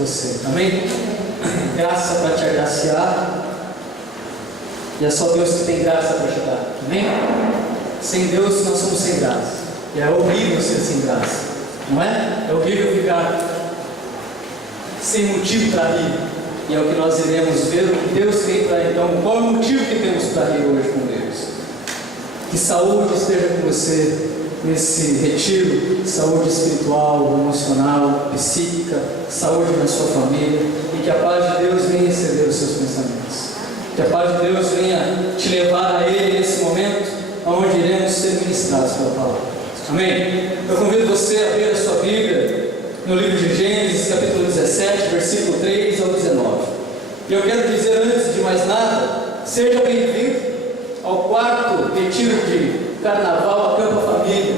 você. Amém? Graça para te agraciar. E é só Deus que tem graça para te dar. Amém? Sem Deus nós somos sem graça. E é horrível ser sem graça. Não é? É horrível ficar sem motivo para rir. E é o que nós iremos ver, o que Deus tem para então. Qual é o motivo que temos para rir hoje com Deus? Que saúde esteja com você nesse retiro, saúde espiritual, emocional, psíquica, saúde na sua família, e que a paz de Deus venha receber os seus pensamentos. Que a paz de Deus venha te levar a Ele nesse momento, onde iremos ser ministrados pela palavra. Amém? Eu convido você a abrir a sua Bíblia no livro de Gênesis, capítulo 17, versículo 3 ao 19. E eu quero dizer, antes de mais nada, seja bem-vindo ao quarto retiro de Carnaval, Acampa Família.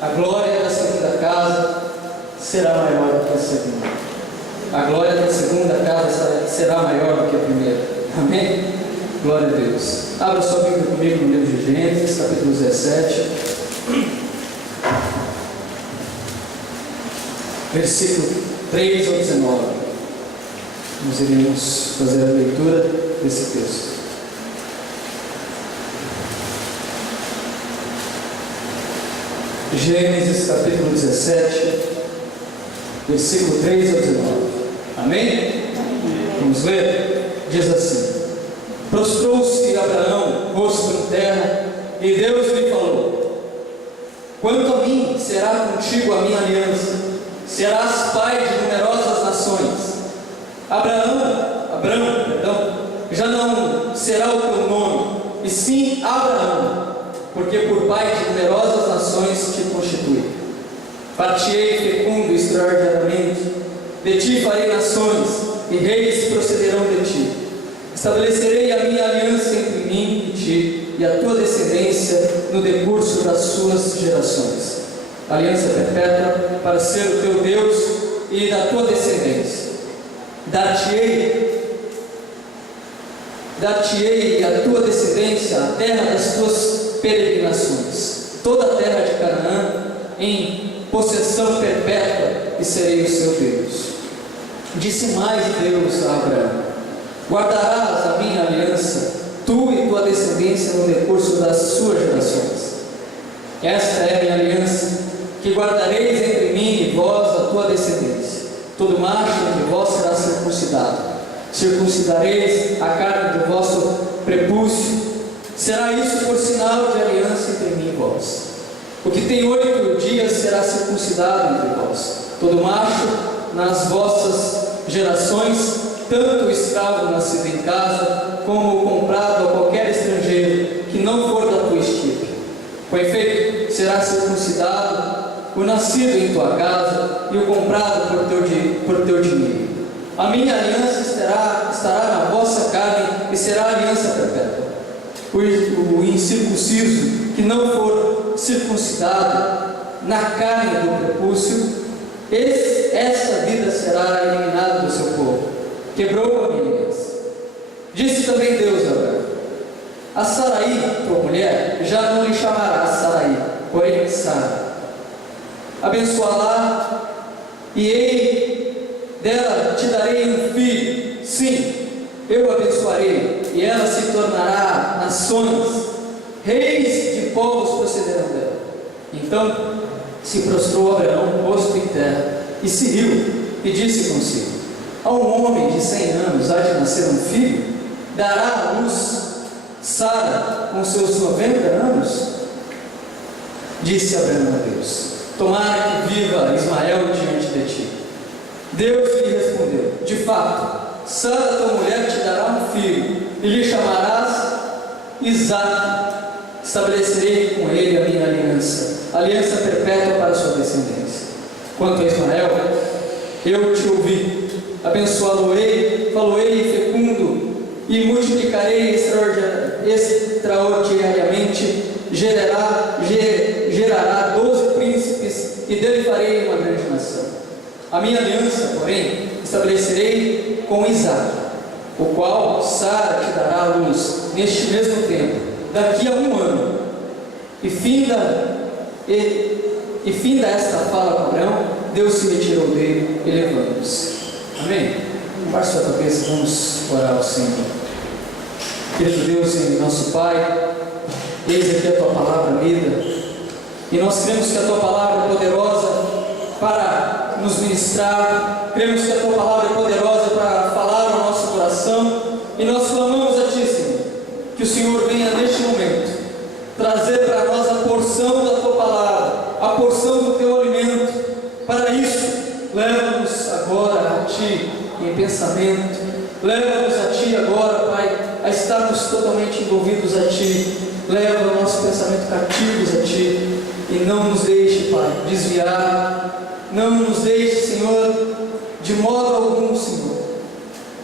A glória da segunda casa será maior do que a segunda. A glória da segunda casa será maior do que a primeira. Amém? Glória a Deus. Abra sua Bíblia comigo no livro de Gênesis, capítulo 17. Versículo 3 ao 19. Nós iremos fazer a leitura desse texto. Gênesis capítulo 17, versículo 3 ao 19. Amém? Vamos ler? Diz assim: Prostrou-se Abraão, rosto em terra, e Deus lhe falou: Quanto a mim, será contigo a minha aliança, serás pai de numerosas nações. Abrão, já não será o teu nome, e sim Abraão, porque por pai de numerosas nações te constitui. Partirei fecundo extraordinariamente, de ti farei nações, e reis procederão de ti. Estabelecerei a minha aliança entre mim e ti, e a tua descendência no decurso das suas gerações. Aliança perpétua para ser o teu Deus e da tua descendência. Dar-te-ei a tua descendência a terra das tuas peregrinações, toda a terra de Canaã, em possessão perpétua, e serei o seu Deus. Disse mais Deus a Abraão: Guardarás a minha aliança, tu e tua descendência no decurso das suas gerações. Esta é a minha aliança, que guardareis entre mim e vós a tua descendência. Todo macho entre vós será circuncidado. Circuncidareis a carne do vosso prepúcio. Será isso por sinal de aliança entre mim e vós. O que tem 8 dias será circuncidado entre vós. Todo macho nas vossas gerações, tanto o escravo nascido em casa, como o comprado a qualquer estrangeiro, que não for da tua estirpe. Com efeito, será circuncidado o nascido em tua casa e o comprado por teu dinheiro. A minha aliança estará na vossa carne e será aliança perpétua. O incircunciso que não for circuncidado na carne do prepúcio, essa vida será eliminada do seu povo. Quebrou a minha aliança. Disse também Deus a Abraão: A Saraí, tua mulher, já não lhe chamará Saraí, porém Sara. Abençoá-la, e ei, dela te darei um filho. Sim, eu a abençoarei, e ela se tornará nações, reis de povos procederão dela. Então se prostrou Abraão, rosto em terra, e se riu, e disse consigo: A um homem de 100 anos há de nascer um filho? Dará à luz Sara com seus 90 anos? Disse Abraão a Deus: Tomara que viva Ismael diante de ti. Deus lhe respondeu: De fato, Sara tua mulher te dará um filho, e lhe chamarás Isaque. Estabelecerei com ele a minha aliança perpétua para a sua descendência. Quanto a Ismael, eu te ouvi, abençoá-lo-ei, falo-ei fecundo, e multiplicarei extraordinariamente, gerará 12 príncipes, e dele farei uma grande nação. A minha aliança, porém, estabelecerei com Isaque, o qual Sara te dará à luz neste mesmo tempo, daqui a 1 ano. E finda esta fala com Abraão, Deus se retirou dele, elevando-se. Amém? Baixe sua cabeça, vamos orar ao Senhor. Querido Deus e nosso Pai, eis aqui a Tua palavra lida, e nós cremos que a Tua palavra é poderosa para nos ministrar, cremos que a Tua palavra é poderosa para falar ao nosso coração, e nós clamamos a Ti, Senhor, que o Senhor venha neste momento trazer para nós a porção da Tua palavra, a porção do Teu alimento. Para isso, leva-nos agora a Ti em pensamento, leva-nos a Ti agora, Pai, a estarmos totalmente envolvidos a Ti, leva o nosso pensamento cativos a Ti, e não nos deixe, Pai, desviar, não nos deixe, Senhor, de modo algum, Senhor,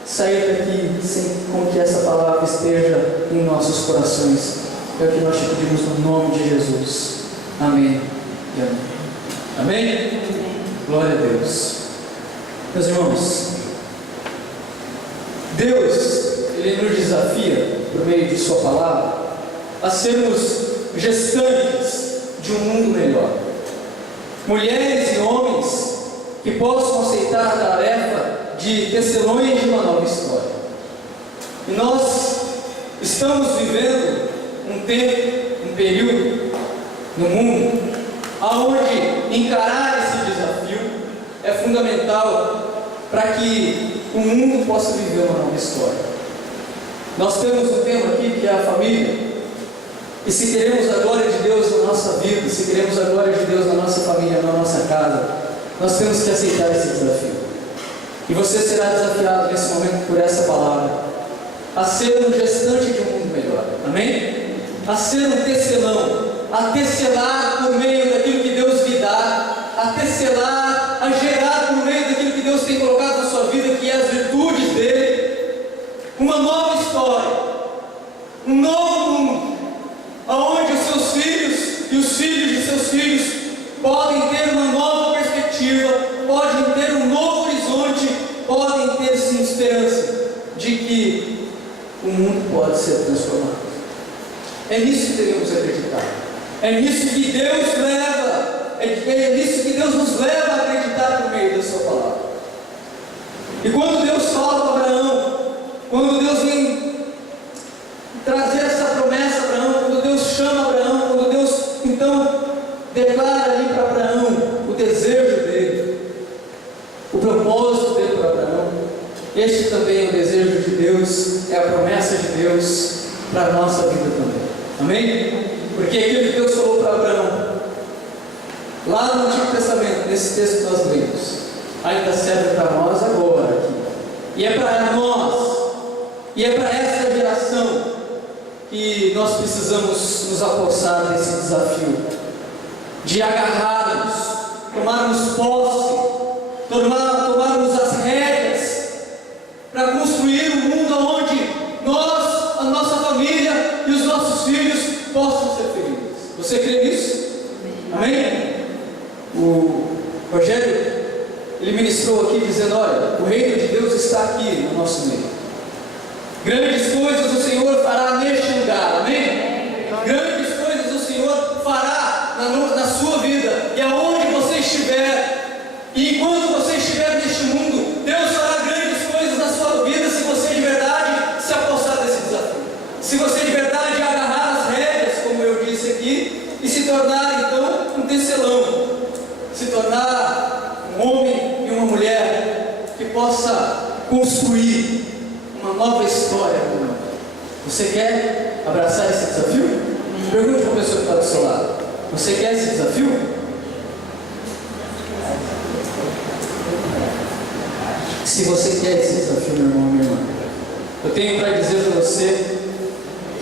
sair daqui sem com que essa palavra esteja em nossos corações. É o que nós te pedimos no nome de Jesus. Amém e amém. Amém? Glória a Deus. Meus irmãos, Deus, Ele nos desafia, por meio de Sua palavra, a sermos gestantes de um mundo melhor. Mulheres e homens que possam aceitar a tarefa de tecelões de uma nova história. E nós estamos vivendo um tempo, um período no mundo, onde encarar esse desafio é fundamental para que o mundo possa viver uma nova história. Nós temos um tema aqui que é a família, e se queremos a glória de Deus na nossa vida, se queremos a glória de Deus na nossa família, na nossa casa, nós temos que aceitar esse desafio. E você será desafiado nesse momento por essa palavra, a ser um gestante de um mundo melhor. Amém? A ser um tecelão, a tecelar por meio daquilo que Deus lhe dá, a tecelar, a gerar por meio daquilo que Deus tem colocado na sua vida, que é as virtudes dele, uma nova história, um novo mundo, onde os seus filhos e os filhos de seus filhos podem ter uma nova perspectiva, podem ter um novo horizonte, podem ter sim esperança de que o mundo pode ser transformado. É nisso que devemos acreditar. É nisso que Deus leva, é nisso que Deus nos leva a acreditar por meio da Sua palavra. E quando Deus fala para Abraão, quando Deus vem trazer essa promessa a Abraão, quando Deus chama Abraão, quando Deus então declara ali para Abraão o desejo dele, o propósito dele para Abraão, este também é o desejo de Deus, é a promessa de Deus para a nossa vida também. Amém? Porque aquilo que Deus falou para Abraão, lá no Antigo Testamento, nesse texto que nós lemos, ainda serve para nós agora aqui. E é para nós, e é para essa geração que nós precisamos nos apossar desse desafio, de agarrarmos, tomarmos posse, tomarmos as rédeas, para construir um mundo onde nós, a nossa família e os nossos filhos possam ser felizes. Você crê nisso? Amém? O Rogério, ele ministrou aqui dizendo: olha, o reino de Deus está aqui no nosso meio. Grandes coisas o Senhor fará neste lugar. Amém? Grandes coisas o Senhor fará na sua vida e aonde você estiver. E enquanto você estiver neste mundo, Deus fará grandes coisas na sua vida, se você de verdade se apossar desse desafio, se você de verdade agarrar as rédeas, como eu disse aqui, e se tornar então um tecelão, se tornar um homem e uma mulher que possa construir uma nova história. Você quer abraçar esse desafio? Pergunte para a pessoa que está do seu lado: você quer esse desafio? Se você quer esse desafio, meu irmão, minha irmã, eu tenho para dizer para você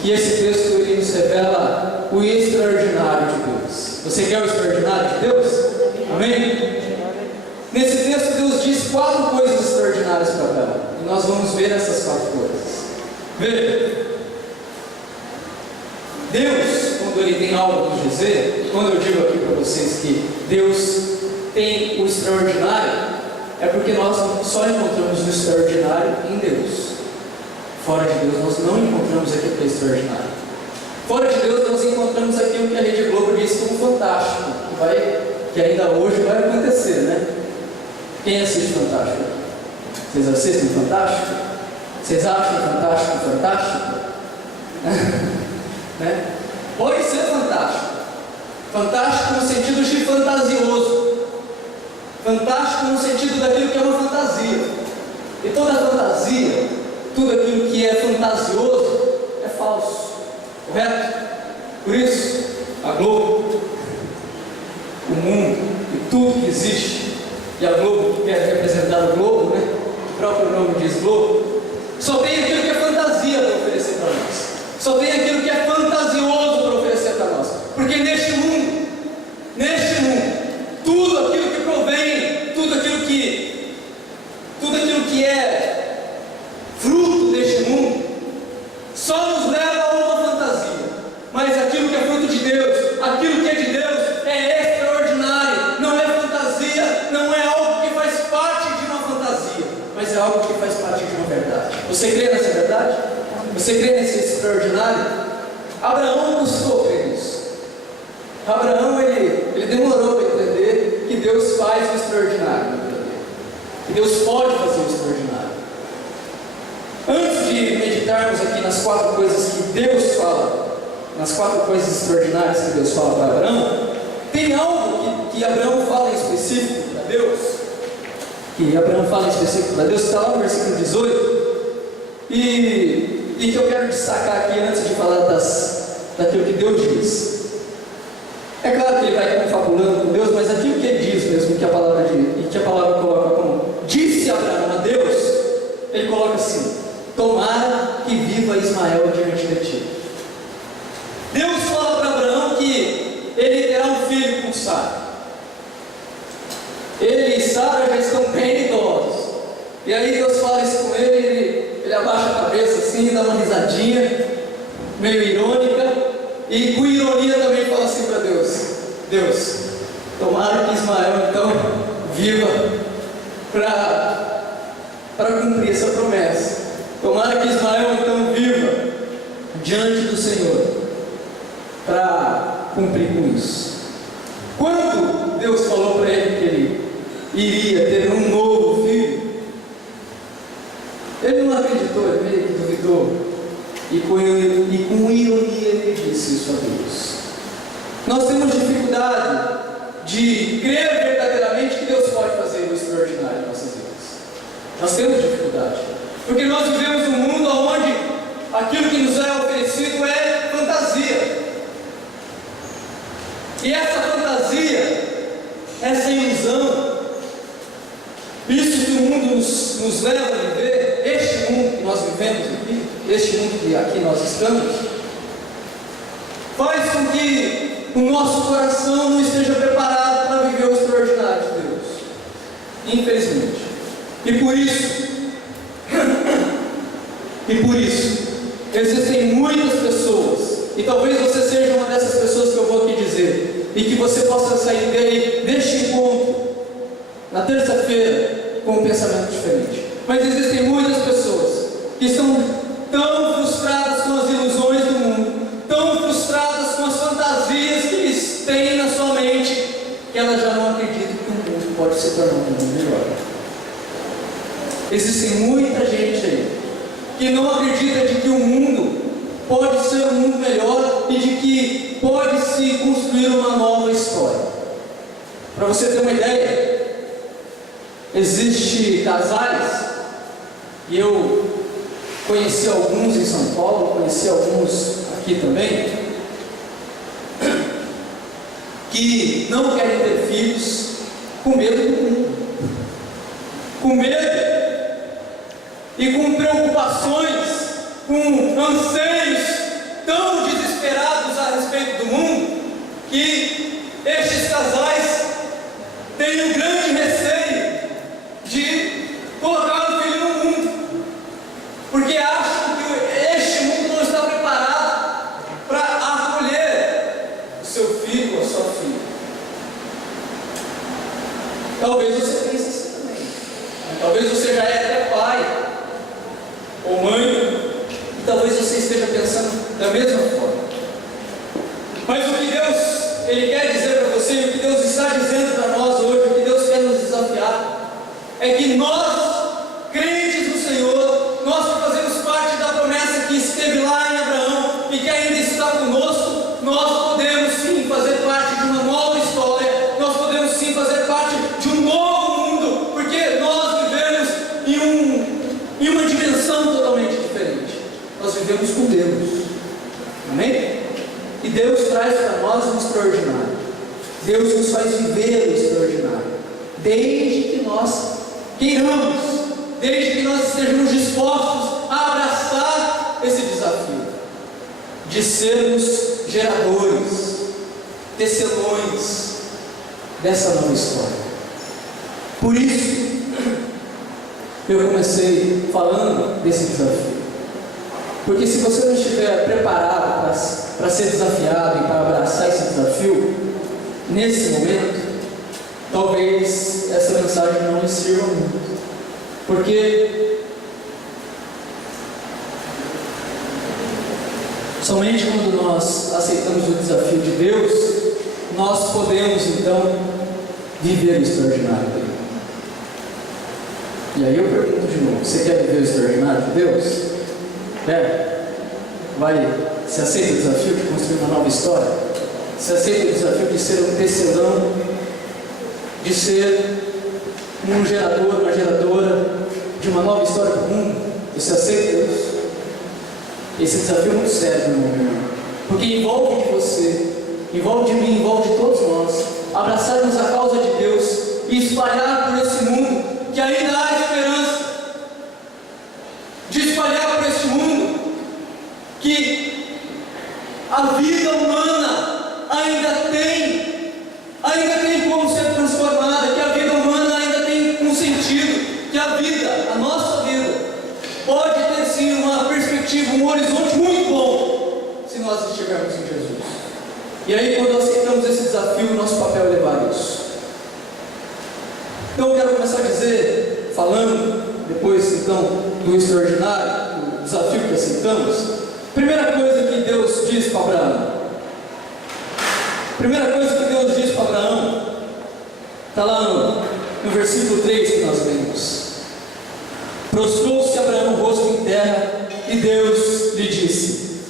que esse texto ele nos revela o extraordinário de Deus. Você quer o extraordinário de Deus? Amém? Nesse texto Deus diz 4 coisas extraordinárias para Abraão, e nós vamos ver essas 4 coisas. Veja, Deus, quando Ele tem algo a nos dizer, quando eu digo aqui para vocês que Deus tem o extraordinário, é porque nós só encontramos o extraordinário em Deus. Fora de Deus nós não encontramos aquilo que é extraordinário. Fora de Deus nós encontramos aquilo que a Rede Globo diz como fantástico, que ainda hoje vai acontecer, né? Quem assiste Fantástico? Vocês assistem Fantástico? Vocês acham fantástico? Né? Pode ser fantástico. Fantástico no sentido de fantasioso. Fantástico no sentido daquilo que é uma fantasia. E toda fantasia, tudo aquilo que é fantasioso, é falso. Correto? Por isso, a Globo, o mundo e tudo que existe, e a Globo que quer representar o Globo, né? O próprio nome diz Globo, só tem aquilo que é fantasia para oferecer para nós. Só tem aquilo que é fantasioso para oferecer para nós. Porque neste mundo, tudo aquilo que provém, tudo aquilo que é fruto deste mundo, só nos leva a uma fantasia. Mas aquilo que é fruto de Deus, aquilo que é de Deus, é extraordinário. Não é fantasia, não é algo que faz parte de uma fantasia, mas é algo que faz parte de uma verdade. Você crê nessa verdade? Você crê nesse extraordinário? Abraão buscou crer nisso. Abraão, ele demorou para entender que Deus faz o extraordinário na vida dele. Que Deus pode fazer o extraordinário. Antes de meditarmos aqui nas 4 coisas que Deus fala, nas 4 coisas extraordinárias que Deus fala para Abraão, tem algo que Abraão fala em específico para Deus, está lá no versículo 18, e que eu quero destacar aqui antes de falar daquilo que Deus diz. É claro que ele vai confabulando com Deus, mas aquilo que ele diz mesmo, que a palavra diz, e que a palavra coloca como disse Abraão a Deus, ele coloca assim: tomara que viva Ismael diante de ti. Deus fala para Abraão que ele terá um filho com Sara. Ele e Sara já estão bem idosos. E aí Deus fala isso com ele abaixa a cabeça assim, dá uma risadinha, meio irônica, e com ironia também fala assim para Deus: Deus, tomara que Ismael então viva para cumprir essa promessa. Tomara que Ismael então viva diante do Senhor para cumprir com isso. Quando Deus falou para ele que ele iria ter um novo filho, ele não acreditou, ele meio que duvidou, e com ironia ele disse isso a Deus. Nós temos dificuldade de crer verdadeiramente que Deus pode fazer o extraordinário em nossas vidas. Nós temos dificuldade, porque nós vivemos um mundo onde aquilo que nos é oferecido é fantasia. E essa fantasia, essa ilusão, isso que o mundo nos leva a viver, este mundo que nós vivemos aqui, este mundo que aqui nós estamos, faz com que o nosso coração não esteja preparado para viver o extraordinário de Deus, infelizmente. E por isso, existem muitas pessoas, e talvez você seja uma dessas pessoas que eu vou aqui dizer, e que você possa sair deste encontro, na terça-feira, com um pensamento diferente. Mas existem muitas pessoas que estão tão frustradas com as ilusões do mundo, tão frustradas com as fantasias que eles têm na sua mente, que elas já não acreditam que o mundo pode se tornar um mundo melhor. Existe muita gente aí que não acredita de que o mundo pode ser um mundo melhor e de que pode se construir uma nova história. Para você ter uma ideia, existem casais, e eu conheci alguns em São Paulo, conheci alguns aqui também, que não querem ter filhos com medo do mundo, com medo e com preocupações, com anseios tão desesperados a respeito do mundo, que estes casais têm um grande receio de colocar um filho no mundo, porque acham que este mundo não está preparado para acolher o seu filho ou a sua filha. Talvez você pense assim também. Talvez você já é até pai ou mãe, e talvez você esteja pensando da mesma forma. Mas o que Deus Ele quer dizer para você, e o que Deus está dizendo para nós hoje, o que Deus quer nos desafiar, é que nós crentes no Senhor, nós que fazemos parte da promessa que esteve lá em Abraão e que ainda está conosco, nós podemos sim fazer parte de uma nova história, nós podemos sim fazer parte de um novo mundo, porque nós vivemos em uma dimensão totalmente diferente. Nós vivemos com Deus, amém? E Deus traz para nós o extraordinário. Deus nos faz viver o extraordinário, desde que nós queiramos, desde que nós estejamos dispostos a abraçar esse desafio de sermos geradores, tecelões dessa nova história. Por isso, eu comecei falando desse desafio. Porque se você não estiver preparado para ser desafiado e para abraçar esse desafio, nesse momento, talvez essa mensagem não lhe sirva muito. Porque somente quando nós aceitamos o desafio de Deus, nós podemos então viver o extraordinário dele. E aí eu pergunto de novo: você quer viver o extraordinário de Deus? Você aceita o desafio de construir uma nova história? Você aceita o desafio de ser um tecelão, de ser um gerador, uma geradora de uma nova história para o mundo? Você aceita isso? Esse desafio é muito sério, meu irmão, porque envolve de você, envolve de mim, envolve de todos nós, abraçarmos a causa de Deus e espalhar por esse mundo que ainda há esperança, de espalhar por esse mundo que a vida humana ainda tem como ser transformada, que a vida humana ainda tem um sentido, que a vida, a nossa vida, pode ter sim uma perspectiva, um horizonte muito bom, se nós estivermos em Jesus. E aí, quando aceitamos esse desafio, o nosso papel é levar isso. Então eu quero começar a dizer, falando depois então do extraordinário, do desafio que aceitamos. Primeira coisa que Deus diz para Abraão, está lá no versículo 3 que nós lemos. Prostrou-se Abraão o rosto em terra e Deus lhe disse.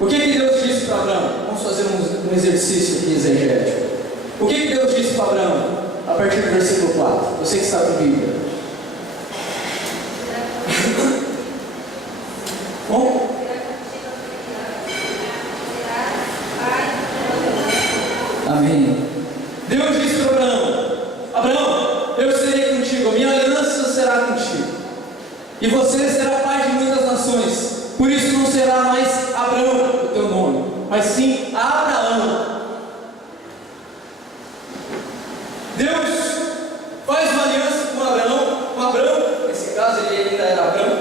O que Deus disse para Abraão? Vamos fazer um exercício aqui exegético. O que Deus disse para Abraão? A partir do versículo 4, você que sabe a Bíblia. Bom? Amém. Deus disse para Abraão: Abraão, eu serei contigo, a minha aliança será contigo, e você será pai de muitas nações. Por isso não será mais Abraão o teu nome, mas sim Abraão. Deus faz uma aliança com Abraão, nesse caso ele ainda era Abraão,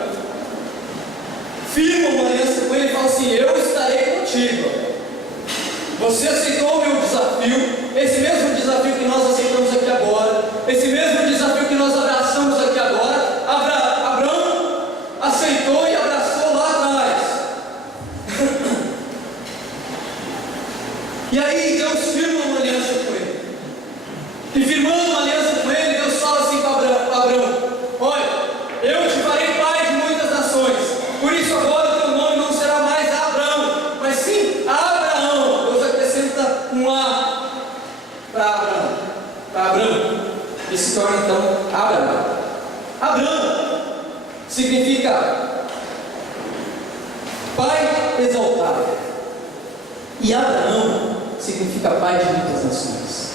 firma uma aliança com ele e fala assim: eu estarei contigo. Você aceitou o meu desafio, esse mesmo desafio que nós aceitamos aqui agora, esse mesmo desafio que nós abraçamos aqui agora, Abraão aceitou e abraçou lá atrás. E aí Deus firma uma aliança com ele. E firmando uma aliança com ele, Deus fala assim para Abraão: olha, eu te farei pai de muitas nações. Por isso agora o teu nome não será mais Abraão, mas sim Abraão. Deus acrescenta um A para Abraão, e se torna então Abraão. Abraão significa pai exaltado, e Abraão significa pai de muitas nações.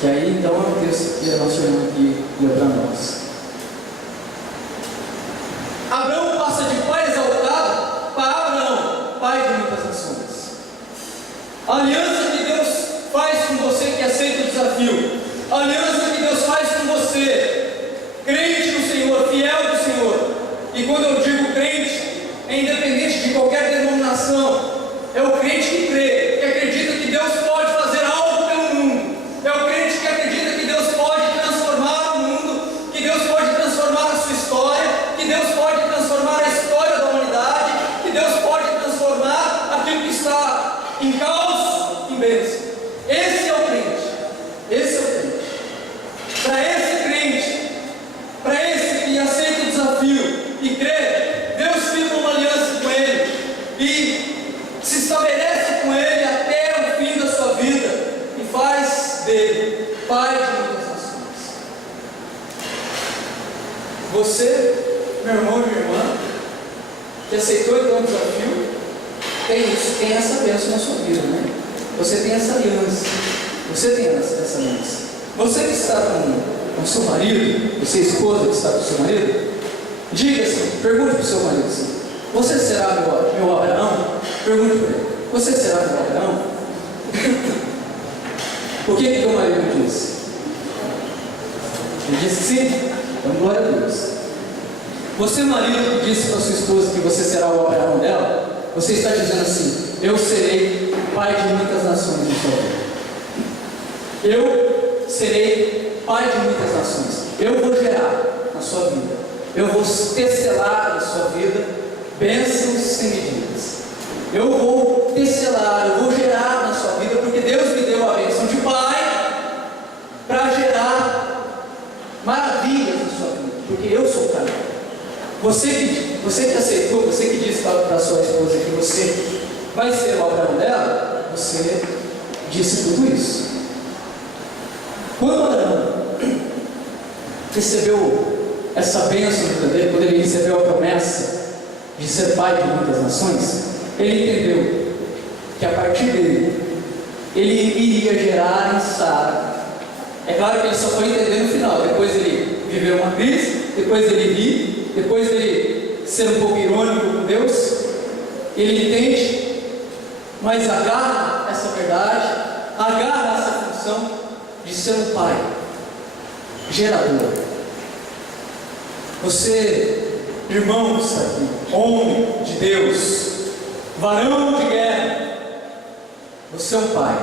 Que aí então é o texto que a nossa irmã aqui leu para nós. Abraão passa de pai exaltado para Abraão, pai de muitas nações. A aliança que Deus faz com você que aceita o desafio, a aliança que Deus faz com você, crente no Senhor, fiel do Senhor. E quando eu digo crente, é independente de qualquer denominação, é o crente que crê, que acredita que Deus pode fazer algo pelo mundo, é o crente que acredita que Deus pode transformar o mundo, que Deus pode transformar a sua história, que Deus pode transformar a história da humanidade, que Deus pode transformar aquilo que está em caos em bênção. Esse é o crente. Esse é o crente. Para esse crente, para esse que desafio e crê, Deus firma uma aliança com ele e se estabelece com ele até o fim da sua vida e faz dele pai de muitas nações. Você, meu irmão e minha irmã, que aceitou então o desafio, tem essa bênção na sua vida, né? Você tem essa aliança. Você tem essa aliança. Você que está com o seu marido, você esposa que está com o seu marido, diga assim, pergunte para o seu marido assim: você será meu Abraão? Pergunte para ele: você será meu Abraão? O que o marido disse? Ele disse sim. Então glória a Deus. Você, marido, que disse para sua esposa que você será o Abraão dela, você está dizendo assim: eu serei pai de muitas nações na sua vida. Eu serei pai de muitas nações. Eu vou gerar na sua vida. Eu vou testelar na sua vida bênçãos sem medidas. Eu vou testelar, eu vou gerar na sua vida, porque Deus me deu a bênção de pai para gerar maravilhas na sua vida, porque eu sou o caminho. Você que aceitou, você que disse para a sua esposa que você vai ser o Abraão dela, você disse tudo isso. Quando Abraão recebeu essa bênção na vida dele, quando ele recebeu a promessa de ser pai de muitas nações, ele entendeu que a partir dele, ele iria gerar em Sara. É claro que ele só foi entender no final. Depois ele viveu uma crise, depois ele ri, depois ele ser um pouco irônico com Deus, ele entende, mas agarra essa verdade, agarra essa função de ser um pai gerador. Você, irmão que está aqui, homem de Deus, varão de guerra, você é um pai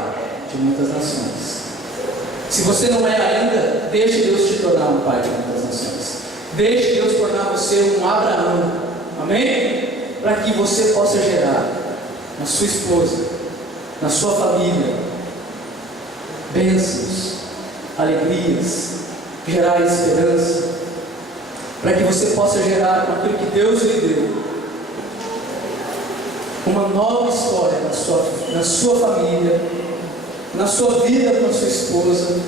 de muitas nações. Se você não é ainda, deixe Deus te tornar um pai de muitas nações. Deixe Deus tornar você um Abraão. Amém? Para que você possa gerar na sua esposa, na sua família, bênçãos, alegrias, gerar esperança, para que você possa gerar com aquilo que Deus lhe deu uma nova história na sua família, na sua vida com a sua esposa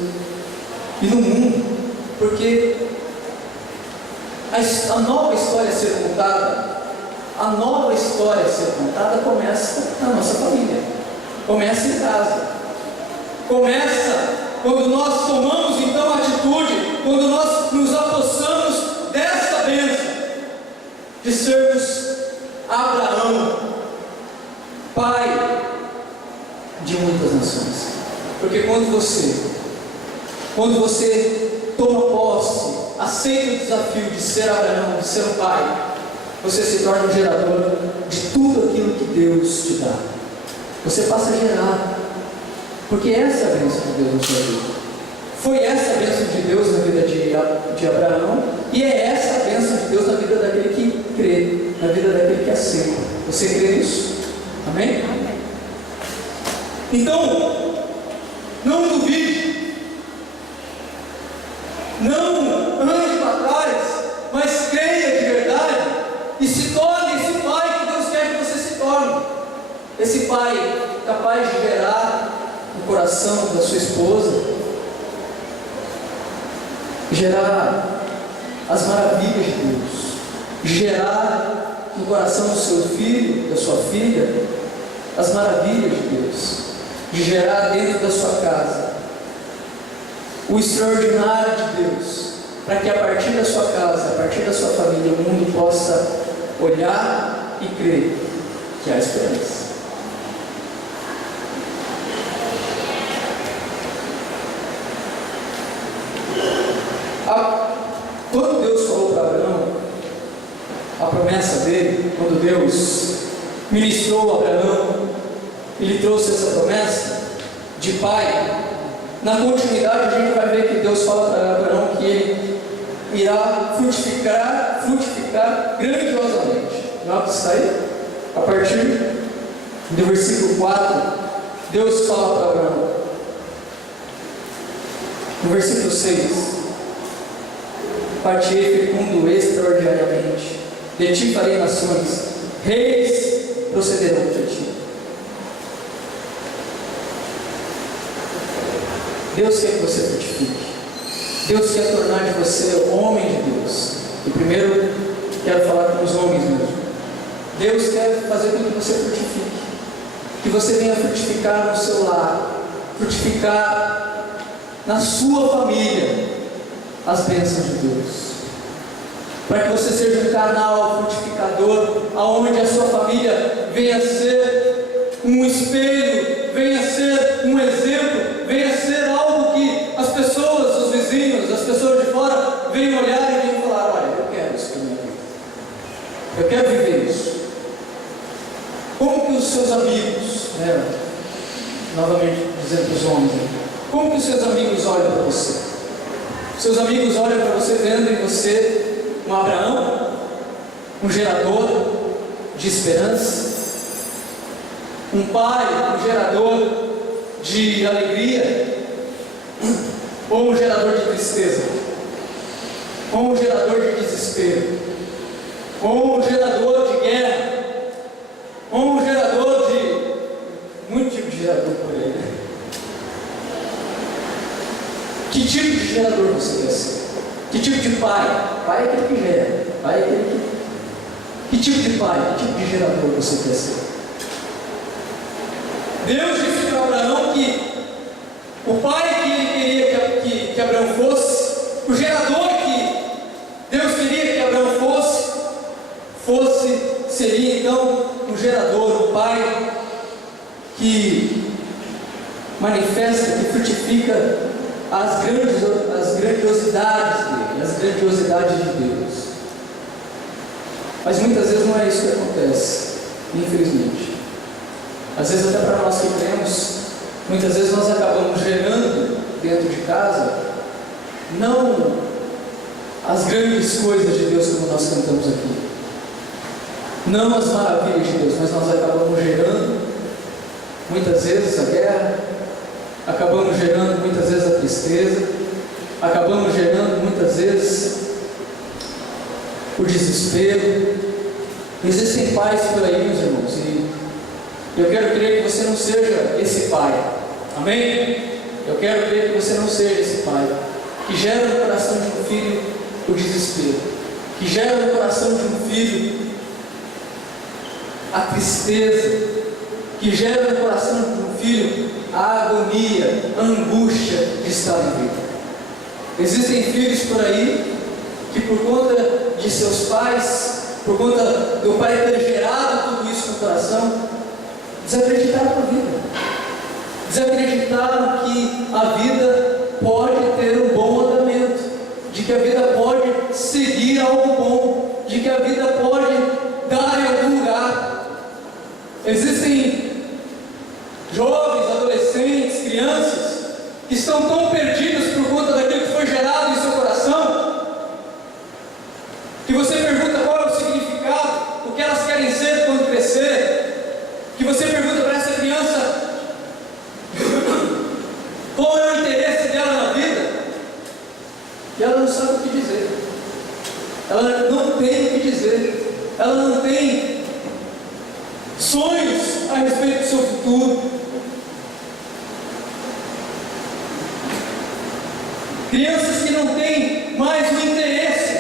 e no mundo, porque a nova história a ser contada, começa na nossa família, começa em casa, começa quando nós tomamos então a atitude, quando nós nos apossamos desta bênção de sermos Abraão, pai de muitas nações. Porque quando você toma posse, aceita o desafio de ser Abraão, de ser um pai, você se torna um gerador de tudo aquilo que Deus te dá. Você passa a gerar, porque essa é a bênção de Deus na sua vida. Foi essa a bênção de Deus na vida de Abraão, e é essa a bênção de Deus na vida daquele que crê, na vida daquele que aceita. Você crê nisso? Amém? Amém. Então, não duvide, não ande para trás, mas creia de verdade e se torne esse pai que Deus quer que você se torne. Esse pai capaz de gerar no coração da sua esposa, gerar as maravilhas de Deus, gerar no coração do seu filho, da sua filha, as maravilhas de Deus, de gerar dentro da sua casa o extraordinário de Deus, para que a partir da sua casa, a partir da sua família, o mundo possa olhar e crer que há esperança. Quando Deus falou para Abraão a promessa dele, quando Deus ministrou a Abraão, ele trouxe essa promessa de pai. Na continuidade a gente vai ver que Deus fala para Abraão que ele irá frutificar grandiosamente. Não está aí? A partir do versículo 4, Deus fala para Abraão. No versículo 6: partirei fecundo extraordinariamente De ti farei nações, reis procederão de ti. Deus quer que você frutifique. Deus quer tornar de você homem de Deus. E primeiro, quero falar com os homens mesmo. Deus quer fazer com que você frutifique. Que você venha frutificar no seu lar, frutificar na sua família as bênçãos de Deus. Para que você seja um canal frutificador, aonde a sua família venha ser um espelho, venha ser um exemplo, venha ser algo que as pessoas, os vizinhos, as pessoas de fora venham olhar e venham falar: olha, eu quero isso para a minha vida, eu quero viver isso. Como que os seus amigos, novamente dizendo para os homens, como que os seus amigos olham para você? Seus amigos olham para você vendo em você um Abraão, um gerador de esperança, um pai, um gerador de alegria, ou um gerador de tristeza, ou um gerador de desespero, ou um gerador de guerra, ou um gerador de muito tipo de gerador por aí, né? Que tipo de gerador você quer ser? Que tipo de pai? Pai é aquele que gera. Pai é aquele que tipo de pai? Que tipo de gerador você quer ser? Deus disse para Abraão que o pai que ele queria que Abraão fosse, o gerador que Deus queria que Abraão seria então um gerador, um pai que manifesta, que frutifica as grandiosidades dele, as grandiosidades de Deus. Mas muitas vezes não é isso que acontece, infelizmente. Às vezes até para nós que cremos, muitas vezes nós acabamos gerando dentro de casa não as grandes coisas de Deus como nós cantamos aqui, não as maravilhas de Deus, mas nós acabamos gerando muitas vezes a guerra, acabamos gerando muitas vezes a tristeza, acabamos gerando muitas vezes o desespero. Existem pais por aí, meus irmãos, e eu quero crer que você não seja esse pai, amém? Eu quero crer que você não seja esse pai que gera no coração de um filho o desespero, que gera no coração de um filho a tristeza, que gera no coração de um filho a agonia, a angústia de estar vivendo. Existem filhos por aí que, por conta de seus pais, por conta do pai ter gerado tudo isso no coração, desacreditaram na vida, desacreditaram que a vida pode ter um bom andamento, de que a vida pode seguir algo bom, de que a vida pode dar em algum lugar. Existem jovens, adolescentes, crianças que estão tão perdidos por conta daquilo que foi gerado em seu coração, que você pergunta qual é o significado, o que elas querem ser quando crescer, que você pergunta para essa criança qual é o interesse dela na vida, e ela não sabe o que dizer, ela não tem o que dizer, ela não tem sonhos a respeito do seu futuro. Crianças que não têm mais o interesse,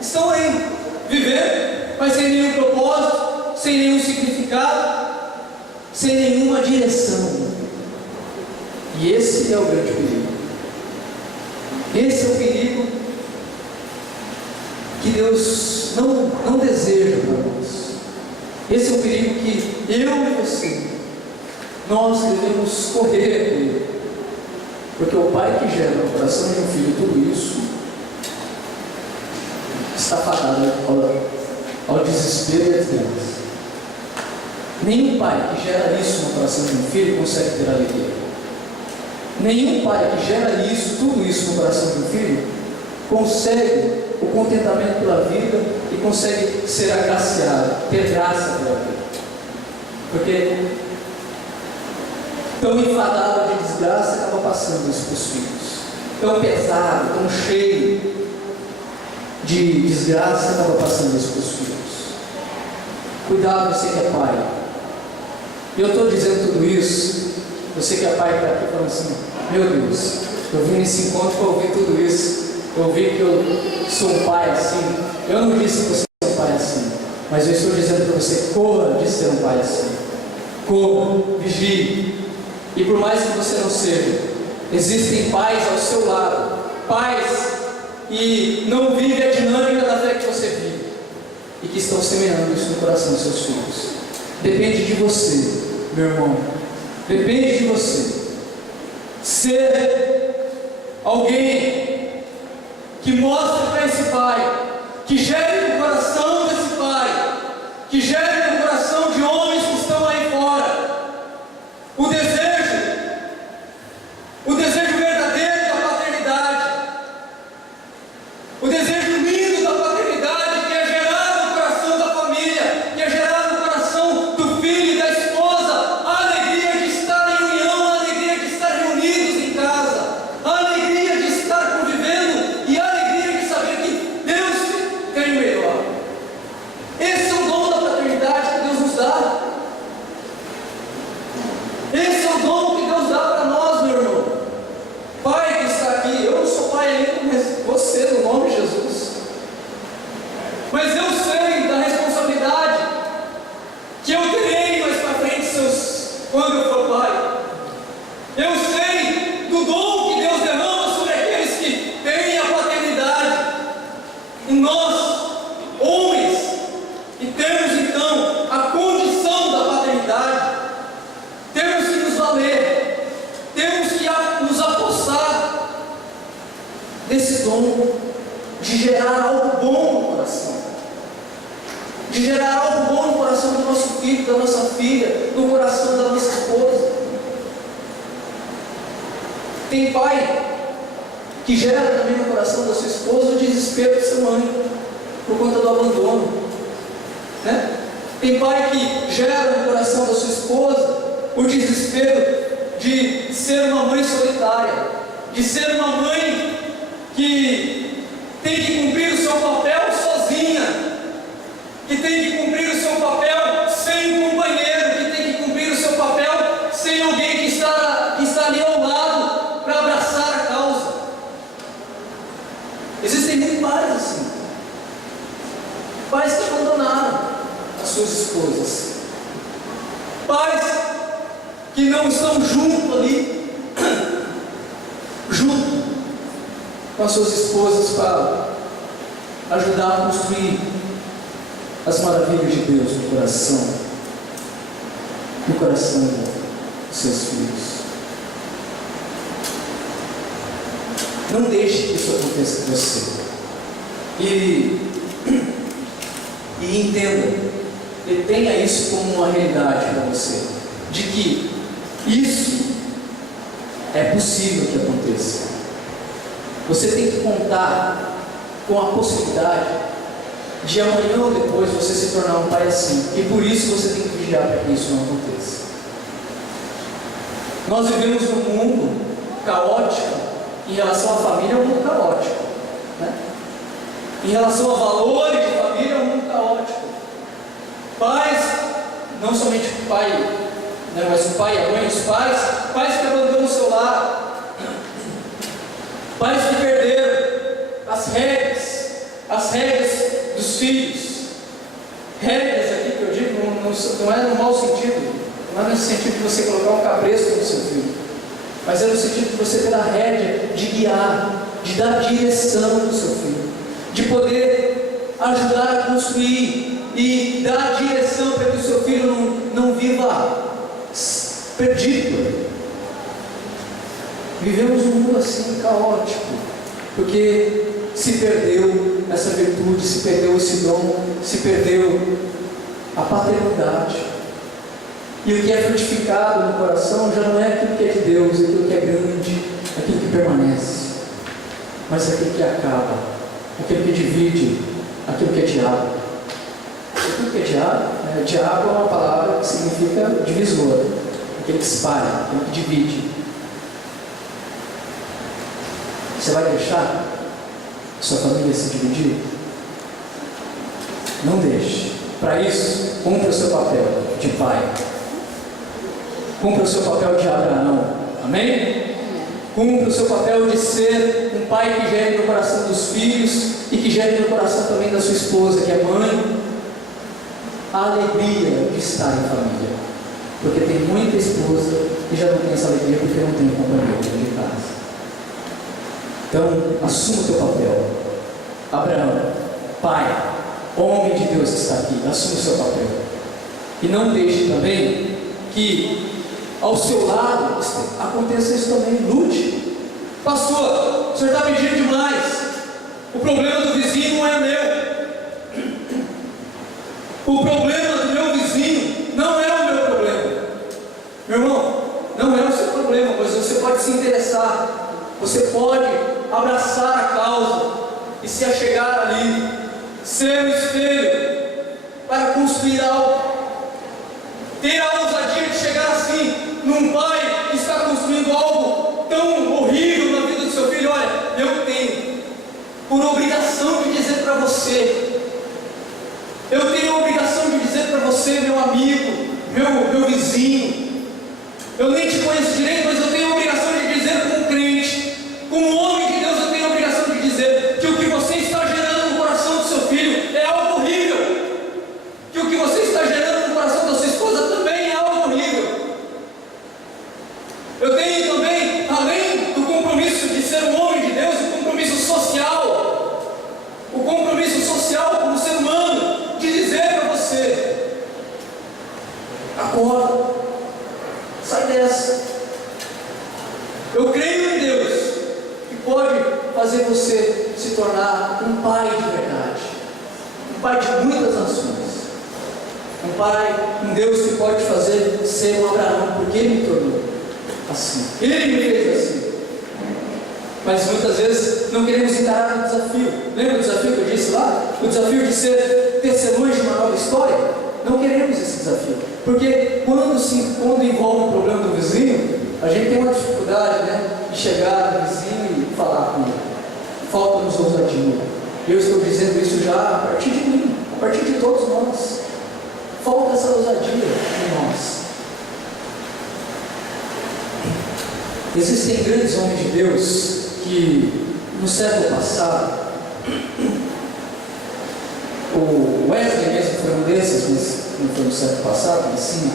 estão aí, vivendo, mas sem nenhum propósito, sem nenhum significado, sem nenhuma direção. E esse é o grande perigo. Esse é o perigo que Deus não deseja para nós. Esse é o perigo que eu e você, nós devemos correr com ele. Porque o pai que gera no coração de um filho tudo isso, está fadado ao desespero e à desgraça. Nenhum pai que gera isso no coração de um filho consegue ter alegria. Nenhum pai que gera isso, tudo isso no coração de um filho, consegue o contentamento pela vida e consegue ser agraciado, ter graça pela vida. Porque tão enfadado de desgraça acaba passando isso para os filhos. Tão pesado, tão cheio de desgraça estava passando isso para os filhos. Cuidado, você que é pai. E eu estou dizendo tudo isso, você que é pai está aqui falando assim: meu Deus, eu vim nesse encontro para ouvir tudo isso. Eu ouvi que eu sou um pai assim. Eu não disse que você é um pai assim, mas eu estou dizendo para você: corra de ser um pai assim. Corra, vigie. E por mais que você não seja, existem pais ao seu lado, pais que não vivem a dinâmica da fé que você vive e que estão semeando isso no coração dos seus filhos. Depende de você, meu irmão. Depende de você ser alguém que mostre para esse pai, que gere no coração desse pai, que gere no coração de homens que estão aí fora o desejo verdadeiro da paternidade, o desejo lindo da paternidade, que é gerado no coração da família, que é gerado no coração do filho e da esposa, a alegria de estar em união, a alegria de estar reunidos em casa, a alegria de estar convivendo e a alegria de saber que Deus tem o melhor. Esse é o dom da paternidade que Deus nos dá. Esse é o dom que Deus dá para nós, meu irmão. Pai que está aqui, eu não sou pai ainda, mas você, no nome de Jesus. Mas eu sei da responsabilidade que eu terei mais para frente quando eu for pai. Eu sei do dom que Deus derrama sobre aqueles que têm a paternidade. E nós, homens, que temos então a condição da paternidade, temos que nos valer, temos que nos apossar desse dom de gerar algo bom no coração, de gerar algo bom no coração do nosso filho, da nossa filha, no coração da nossa esposa. Tem pai que gera também no coração da sua esposa o desespero de ser mãe, por conta do abandono, né? Tem pai que gera no coração da sua esposa o desespero de ser uma mãe solitária, de ser uma mãe que tem que cumprir o seu papel sozinha, que tem que cumprir o seu papel sem um companheiro, que tem que cumprir o seu papel sem alguém que está ali ao lado para abraçar a causa. Existem muitos pais assim, pais que abandonaram as suas esposas, pais que não estão junto ali, junto com as suas esposas para ajudar a construir as maravilhas de Deus no coração dos seus filhos. Não deixe que isso aconteça com você. E entenda, e tenha isso como uma realidade para você, de que isso é possível que aconteça. Você tem que contar com a possibilidade de amanhã ou depois você se tornar um pai assim, e por isso você tem que vigiar para que isso não aconteça. Nós vivemos num mundo caótico. Em relação à família, é um mundo caótico, né? Em relação a valores de família, é um mundo caótico. Pais, não somente o pai, né, mas o pai e a mãe, os pais que abandonam o seu lar, pais que perderam as rédeas dos filhos. Rédeas aqui que eu digo não é no mau sentido, não é no sentido de você colocar um cabresto no seu filho, mas é no sentido de você ter a rédea de guiar, de dar direção para o seu filho, de poder ajudar a construir e dar direção para que o seu filho não viva perdido. Vivemos um mundo assim caótico, porque se perdeu essa virtude, se perdeu esse dom, se perdeu a paternidade. E o que é frutificado no coração já não é aquilo que é de Deus, aquilo que é grande, aquilo que permanece, mas aquilo que acaba, aquilo que divide, aquilo que é diabo. Aquilo que é diabo, diabo é uma palavra que significa divisor, aquele que espalha, aquele que divide. Você vai deixar sua família se dividir? Não deixe. Para isso, cumpra o seu papel de pai. Cumpra o seu papel de Abraão. Amém? Cumpra o seu papel de ser um pai que gere no coração dos filhos e que gere no coração também da sua esposa, que é mãe, a alegria de estar em família. Porque tem muita esposa que já não tem essa alegria porque não tem companhia dentro de casa. Então, assuma o teu papel. Abraão, pai, homem de Deus que está aqui, assuma o seu papel. E não deixe também que ao seu lado aconteça isso também. Lute. Pastor, o senhor está pedindo demais. O problema do vizinho não é meu. O problema do meu vizinho não é o meu problema. Meu irmão, não é o seu problema, mas você pode se interessar. Você pode abraçar a causa e se achegar ali, ser um espelho para construir algo. Ter a ousadia de chegar assim num pai que está construindo algo tão horrível na vida do seu filho. Olha, eu tenho por obrigação de dizer para você, eu tenho a obrigação de dizer para você, meu amigo, meu vizinho, eu nem te conheço direito, mas eu tenho a obrigação de dizer como crente, como homem de Deus, eu tenho a obrigação de dizer que o que você está gerando no coração do seu filho é algo horrível, que o que você está gerando no coração da sua esposa também é algo horrível. Eu tenho também, além do compromisso de ser um homem de Deus, o compromisso social como ser humano, de dizer para você: acorda, sai dessa. Eu creio em Deus que pode fazer você se tornar um pai de verdade, um pai de muitas nações, um pai, um Deus que pode fazer ser um Abraão, porque Ele me tornou assim, Ele me fez assim. Mas muitas vezes não queremos encarar o desafio. Lembra o desafio que eu disse lá? O desafio de ser testemunho de uma nova história? Não queremos esse desafio, porque quando envolve o problema do vizinho, a gente tem uma dificuldade, né, de chegar no vizinho e falar com ele. Falta-nos ousadia. Eu estou dizendo isso já a partir de mim, a partir de todos nós. Falta essa ousadia em nós. Existem grandes homens de Deus que no século passado, o Wesley mesmo foi um desses, mas não foi no século passado, mas sim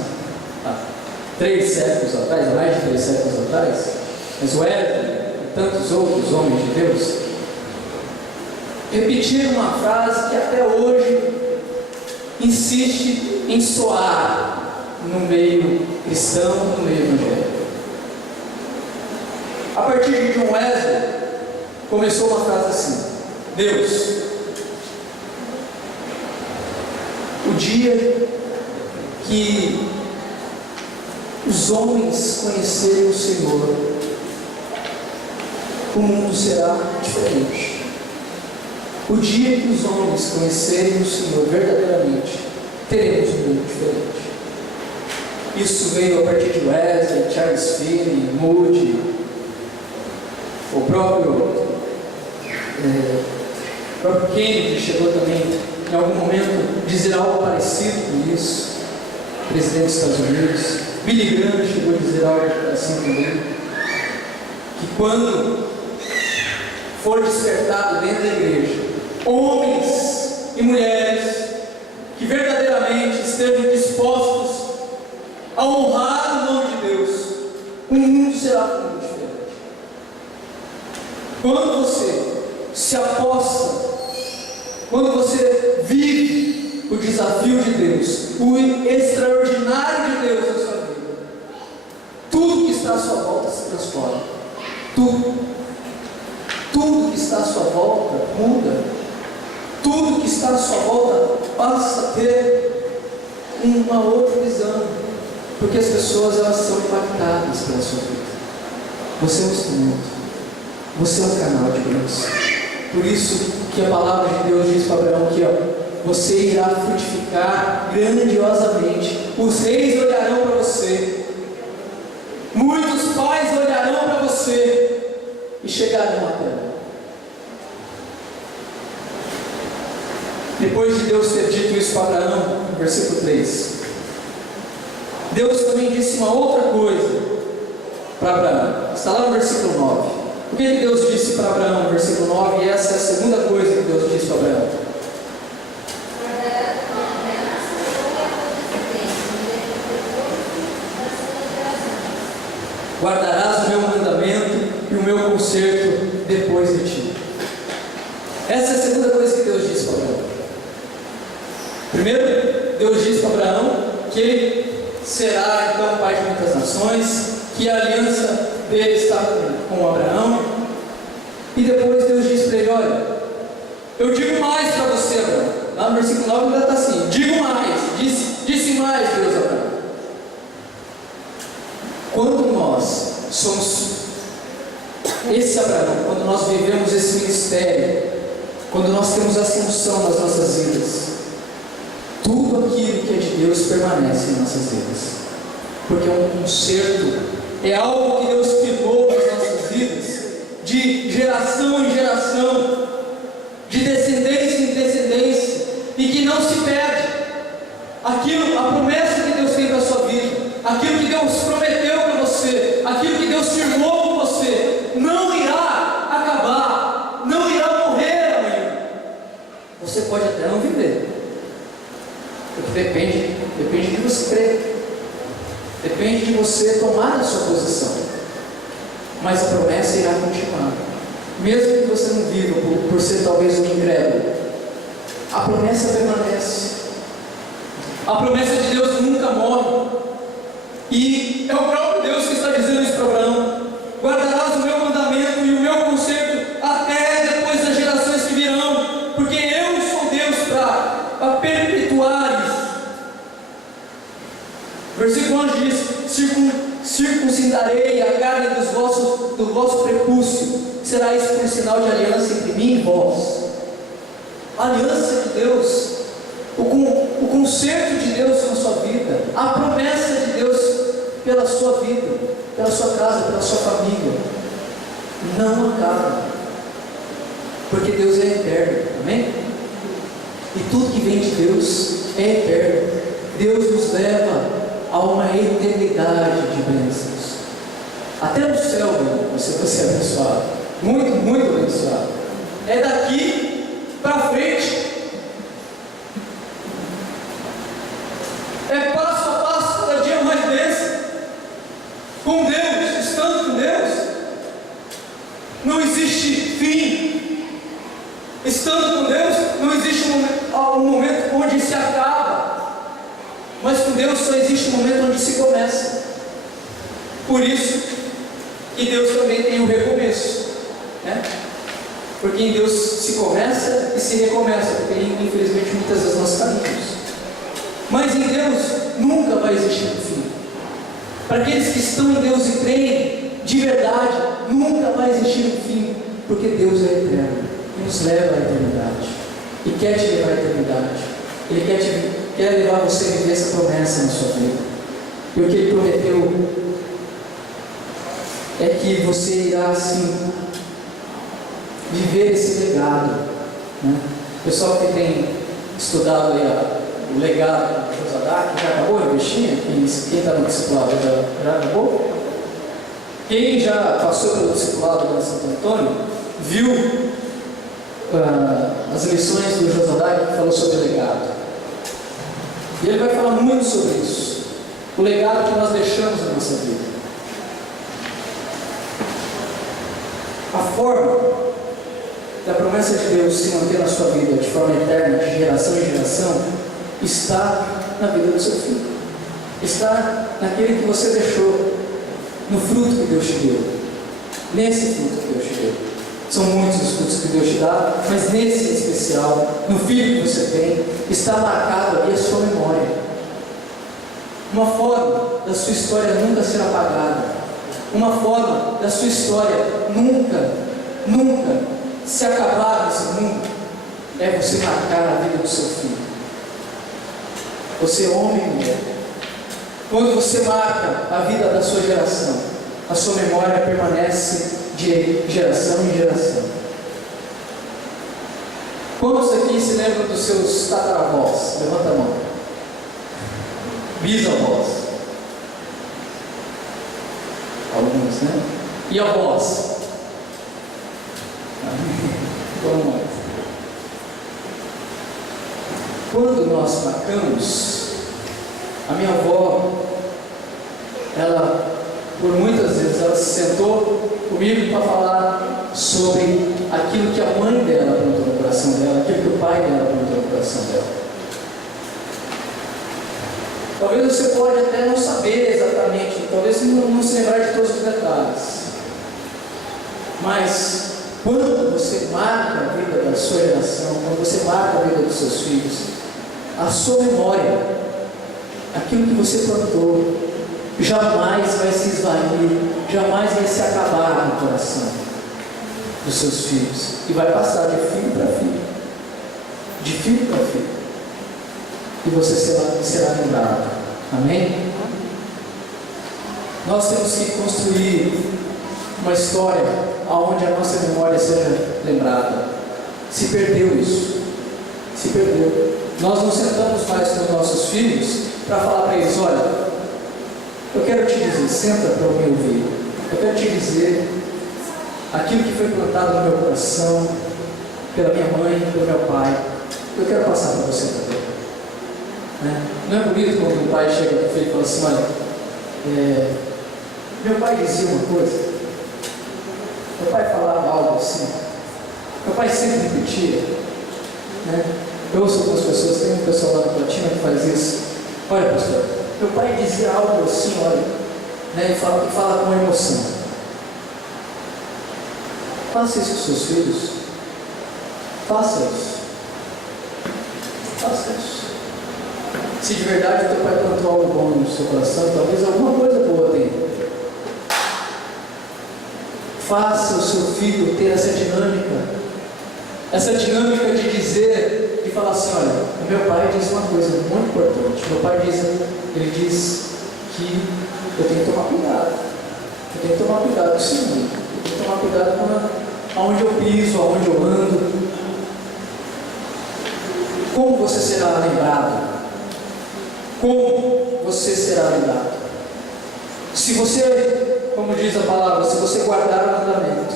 há 3 séculos atrás, mais de 3 séculos atrás, mas o Wesley e tantos outros homens de Deus repetiram uma frase que até hoje insiste em soar no meio cristão, no meio evangélico. A partir de John Wesley, começou uma frase assim: Deus, o dia que os homens conhecerem o Senhor, o mundo será diferente. O dia que os homens conhecerem o Senhor verdadeiramente, teremos um mundo diferente. Isso veio a partir de Wesley, Charles Finney, Moody. O próprio Kennedy chegou também, em algum momento, a dizer algo parecido com isso. O presidente dos Estados Unidos, Billy Graham, chegou a dizer algo assim também. Que quando for despertado dentro da igreja, homens e mulheres que verdadeiramente estejam dispostos a honrar o nome de Deus, o mundo será um mundo diferente. Quando você se aposta, quando você vive o desafio de Deus, o extraordinário de Deus na sua vida, tudo que está à sua volta se transforma. Tudo que está à sua volta muda. Tudo que está à sua volta passa a ter uma outra visão, porque as pessoas, elas são impactadas pela sua vida. Você é um instrumento. Você é um canal de Deus. Por isso que a palavra de Deus diz para Abraão aqui, você irá frutificar grandiosamente. Os reis olharão para você. Muitos pais olharão para você e chegarão até lá. Depois de Deus ter dito isso para Abraão, no versículo 3, Deus também disse uma outra coisa para Abraão. Está lá no versículo 9. O que Deus disse para Abraão no versículo 9? E essa é a segunda coisa que Deus disse para Abraão. Guardarás o meu mandamento e o meu conserto depois de ti. Essa é a segunda coisa que Deus disse para Abraão. Primeiro, Deus disse para Abraão que ele será então pai de muitas nações, que a aliança dele está com Abraão. E depois Deus disse para ele: olha, eu digo mais para você, Abraão. Lá no versículo 9 ainda está assim: digo mais, disse mais Deus a Abraão. Quando nós somos esse Abraão, quando nós vivemos esse ministério, quando nós temos a ascensão nas nossas vidas, tudo aquilo que é de Deus permanece em nossas vidas, porque é um conserto, é algo que Deus firmou nas nossas vidas, de geração em geração, de descendência em descendência, e que não se perde. Aquilo, a promessa que Deus tem para a sua vida, aquilo que Deus prometeu para você, aquilo que Deus firmou com você, não irá acabar, não irá morrer amanhã. Você pode até não viver, porque depende de você crer, depende de você tomar a sua posição, mas a promessa irá continuar, mesmo que você não viva por ser talvez um incrédulo. A promessa permanece, a promessa de Deus nunca morre, e é o próprio Deus que está dizendo isso para Abraão: guardarás o meu mandamento e o meu conserto até depois das gerações que virão, porque eu sou Deus para perpetuar isso. Versículo 11 diz: circuncidarei a carne do vosso prepúcio, será isso por sinal de aliança entre mim e vós. A aliança de Deus, o conserto de Deus na sua vida, a promessa de Deus pela sua vida, pela sua casa, pela sua família, não acaba, porque Deus é eterno, amém? E tudo que vem de Deus é eterno. Deus nos leva a uma eternidade de bênçãos, até no céu, você vai ser abençoado, muito, muito abençoado. É daqui para frente, é passo a passo, cada dia mais bênção. Com Deus, estando com Deus, não existe fim. Estando com Deus, não existe um momento onde se acaba, mas com Deus só existe um momento onde se começa. Por isso que Deus também tem um recomeço, né? Porque em Deus se começa e se recomeça, porque infelizmente muitas vezes nós caímos. Mas em Deus nunca vai existir um fim. Para aqueles que estão em Deus e creem de verdade, nunca vai existir um fim, porque Deus é eterno e nos leva à eternidade, e quer te levar à eternidade. Ele quer levar você a viver essa promessa na sua vida. E o que Ele prometeu é que você irá assim viver esse legado, né? O pessoal que tem estudado aí o legado de Josadak, já acabou a investinha? Quem está no discipulado já acabou? Quem já passou pelo discipulado lá em Santo Antônio, viu as lições do Josadak que falou sobre legado. E ele vai falar muito sobre isso, o legado que nós deixamos na nossa vida. A forma da promessa de Deus se manter na sua vida de forma eterna, de geração em geração, está na vida do seu filho, está naquele que você deixou, no fruto que Deus te deu, nesse fruto que Deus te deu. São muitos os frutos que Deus te dá, mas nesse em especial, no filho que você tem, está marcado ali a sua memória. Uma forma da sua história nunca ser apagada, uma forma da sua história nunca se acabar nesse mundo, é você marcar a vida do seu filho. Você, homem e mulher, quando você marca a vida da sua geração, a sua memória permanece de geração em geração. Quantos aqui se lembram dos seus tataravós? Levanta a mão. Bisavós. Alguns, né? E avós? Vamos lá. Quando nós marcamos, a minha avó, ela, por muitas vezes, ela se sentou comigo para falar sobre aquilo que a mãe dela plantou no coração dela, aquilo que o pai dela plantou no coração dela. Talvez você pode até não saber exatamente, talvez não se lembrar de todos os detalhes, mas quando você marca a vida da sua geração, quando você marca a vida dos seus filhos, a sua memória, aquilo que você plantou, jamais vai se esvair, jamais vai se acabar no coração dos seus filhos, e vai passar de filho para filho, de filho para filho, e você será lembrado. Amém? Nós temos que construir uma história onde a nossa memória seja lembrada. Se perdeu isso, se perdeu. Nós não sentamos mais com os nossos filhos para falar para eles: olha, eu quero te dizer, senta para me ouvir, eu quero te dizer aquilo que foi plantado no meu coração, pela minha mãe, pelo meu pai, eu quero passar para você também. Não é bonito quando o pai chega para o filho e fala assim: olha, meu pai dizia uma coisa, meu pai falava algo assim, meu pai sempre repetia, eu ouço algumas pessoas, tem um pessoal lá na Platina que faz isso: olha, pastor, meu pai dizia algo assim, olha, e fala com emoção. Faça isso com seus filhos, faça isso, faça isso. Se de verdade o teu pai plantou algo bom no seu coração, talvez alguma coisa boa tenha. Faça o seu filho ter essa dinâmica de dizer, de falar assim: olha, o meu pai diz uma coisa muito importante. Meu pai diz que eu tenho que tomar cuidado. Eu tenho que tomar cuidado com isso, eu tenho que tomar cuidado com aonde eu piso, aonde eu ando. Como você será lembrado? Como você será lembrado? Se você, como diz a palavra, se você guardar o mandamento,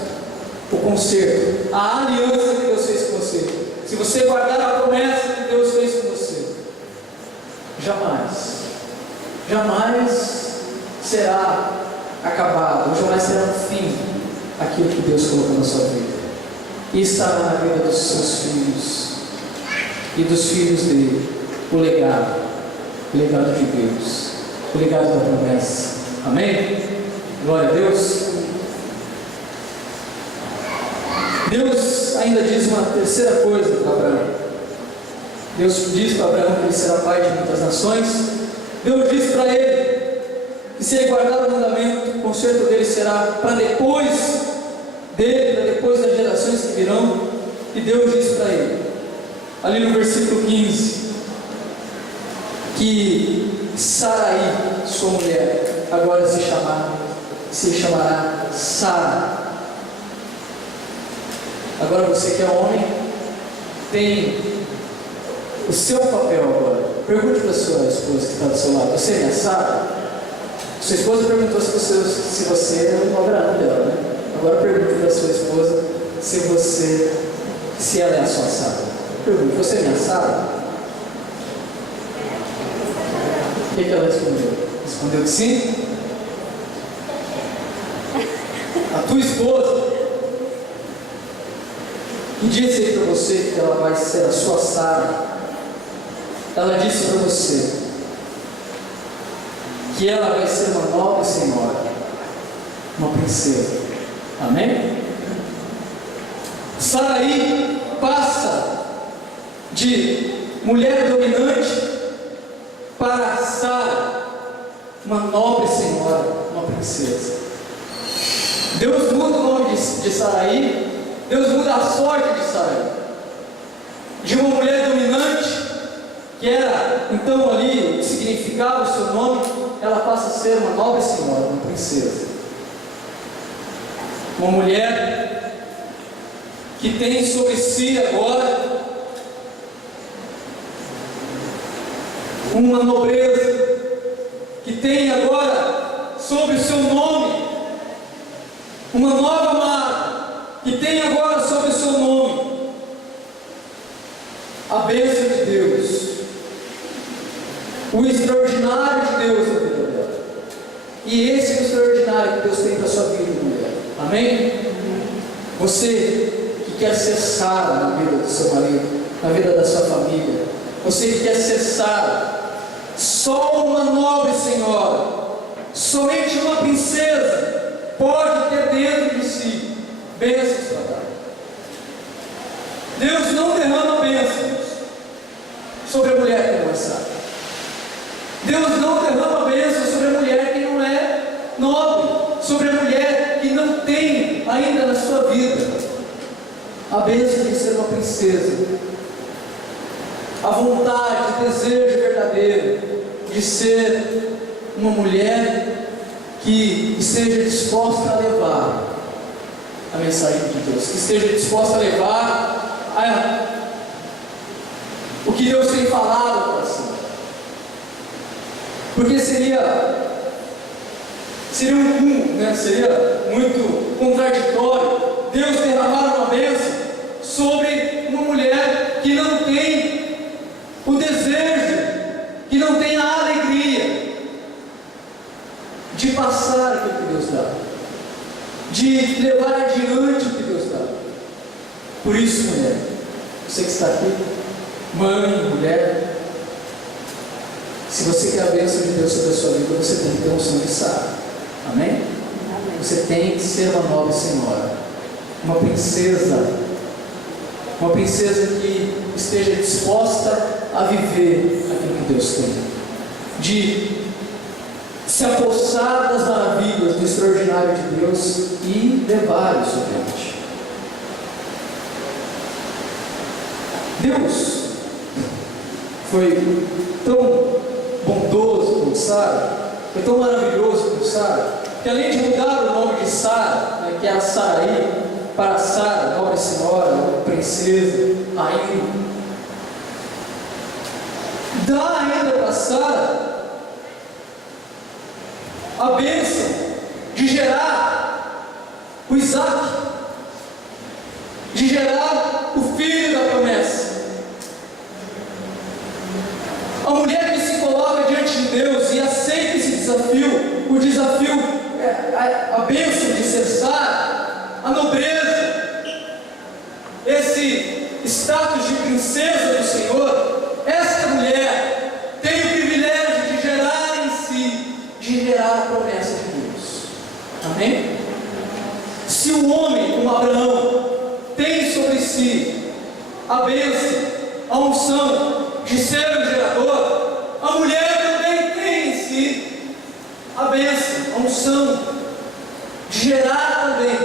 o conserto, a aliança que Deus fez com você, se você guardar a promessa que Deus fez com você, jamais será acabado, jamais será um fim aquilo que Deus colocou na sua vida, e estará na vida dos seus filhos e dos filhos dele, o legado de Deus, o legado da promessa. Amém? Glória a Deus. Deus ainda diz uma terceira coisa para Abraão. Deus diz para Abraão que ele será pai de muitas nações. Deus diz para ele que se ele guardar o mandamento, o conserto dele será para depois dele, para depois das gerações que virão. E Deus diz para ele, ali no versículo 15, que Sarai, sua mulher, agora se chamará Sara. Agora você que é homem, tem o seu papel agora. Pergunte para a sua esposa que está do seu lado: você é minha Sara? Sua esposa perguntou se você é o Abraão dela, né? Agora pergunte para a sua esposa se ela é a sua Sara. Pergunte: você é minha Sara? O que ela respondeu? Respondeu que sim. A tua esposa, que disse aí para você que ela vai ser a sua Sara, ela disse para você que ela vai ser uma nova senhora, uma princesa. Amém? Sarai passa de mulher dominante para Sara, uma nobre senhora, uma princesa. Deus muda o nome de Sarai, Deus muda a sorte de Sarai, de uma mulher dominante, que era então ali, que significava o seu nome, ela passa a ser uma nobre senhora, uma princesa, uma mulher que tem sobre si agora uma nobreza, que tem agora sobre o seu nome uma nova marca, que tem agora sobre o seu nome a bênção de Deus, o extraordinário de Deus na vida dela. E esse é o extraordinário que Deus tem para a sua vida, mulher. Amém? Você que quer cessar na vida do seu marido, na vida da sua família, você que quer cessar, só uma nobre senhora, somente uma princesa pode ter dentro de si bênçãos para dar. Deus não derrama bênçãos sobre a mulher que não é sábia. Deus não derrama bênçãos sobre a mulher que não é nobre, sobre a mulher que não tem ainda na sua vida a bênção de ser uma princesa, a vontade, o desejo verdadeiro de ser uma mulher que esteja disposta a levar a mensagem de Deus, que esteja disposta a levar o que Deus tem falado para si. Porque seria muito contraditório Deus derramar uma bênção sobre uma mulher que não tem o desejo, que não tem a alegria de passar aquilo que Deus dá, de levar adiante o que Deus dá. Por isso, mulher, você que está aqui, mãe, mulher, se você quer a bênção de Deus sobre a sua vida, você tem que ter um sangue sábio. Amém? Amém? Você tem que ser uma nova senhora, uma princesa que esteja disposta a viver aquilo que Deus tem, de se apossar das maravilhas do extraordinário de Deus e levar isso adiante. Deus foi tão bondoso com Sara, foi tão maravilhoso com Sara, que além de mudar o nome de Sara, que era Saraí, para Sara, nobre senhora, princesa, rainha, dá ainda para Sara a bênção de gerar o Isaac, de gerar o filho da promessa. A mulher que se coloca diante de Deus e aceita esse desafio, o desafio, a bênção de ser Sara, a nobreza, esse status de princesa do Senhor, essa mulher tem o privilégio de gerar em si, de gerar a promessa de Deus. Amém? Se o homem, como Abraão, tem sobre si a bênção, a unção de ser um gerador, a mulher também tem em si a bênção, a unção de gerar também,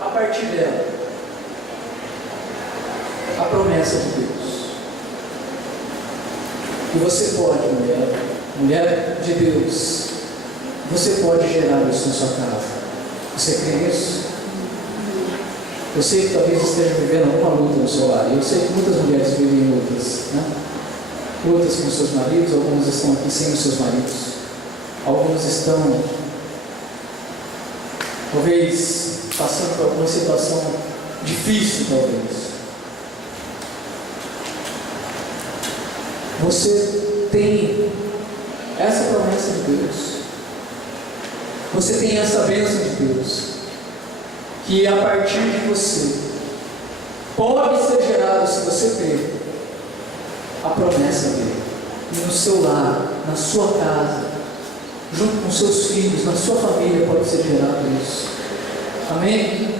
a partir dela, a promessa de Deus. E você pode, mulher de Deus, você pode gerar isso na sua casa. Você crê nisso? Eu sei que talvez esteja vivendo alguma luta no seu lar. Eu sei que muitas mulheres vivem lutas, né? Lutas com seus maridos. Algumas estão aqui sem os seus maridos. Algumas estão, talvez, passando por alguma situação difícil, talvez. Você tem essa promessa de Deus. Você tem essa bênção de Deus, que a partir de você pode ser gerado, se você crer, a promessa dele, e no seu lar, na sua casa, junto com seus filhos, na sua família pode ser gerado isso. Amém?